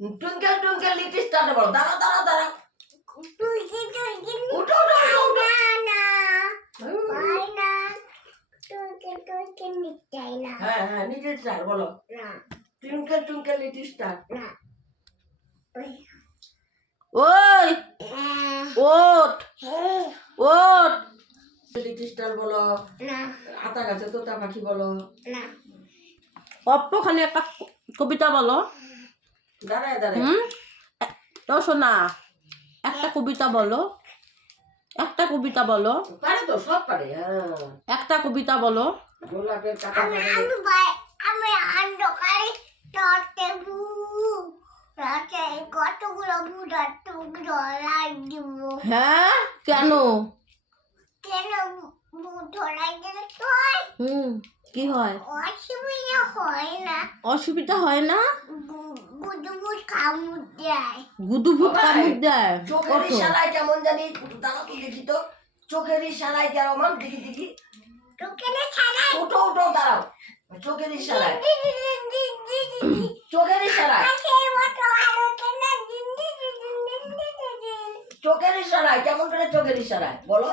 Twinkle twinkle little star বলো দাঁড়া দাঁড়া দাঁড়া। টুইকি টুইকি উঠো উঠো উঠো উঠো। না না টুইকি টুইকি নিচাই না হ্যাঁ হ্যাঁ লিটিল স্টার বলো। না টুইঙ্কেল টুইঙ্কেল লিটিল স্টার না ওই ওই ওট ওট লিটিল স্টার বলো। না আতা গাছে তোতা পাখি বলো। না। অল্পখানি একটা কবিতা বলো। শোনা একটা কবিতা বলো। একটা কবিতা বলো। পারে তো সব পারে হ্যাঁ। একটা কবিতা বলো। গোলাপের কাটা আমি অন্ধকারে রাতে কতগুলো দিব। হ্যাঁ? কেন? কেন বুধলাই দিলে তো হুম কি হয়? অসুবিধা হয় না। অসুবিধা হয় না? বুধবুধ কামড় দেয় গুদুভূত বাবা, কামড় দেয় চোখের? ইশারায় কেমন জানি দাঁড়া তো দেখি তো চোখের ইশারায় কেমন দেখি দেখি তোকে না ছাড়াই উঠো উঠো দাঁড়াও চোখের ইশারায় চোখের ইশারায় চোখের ইশারায় কেমন করে চোখের ইশারায় বলো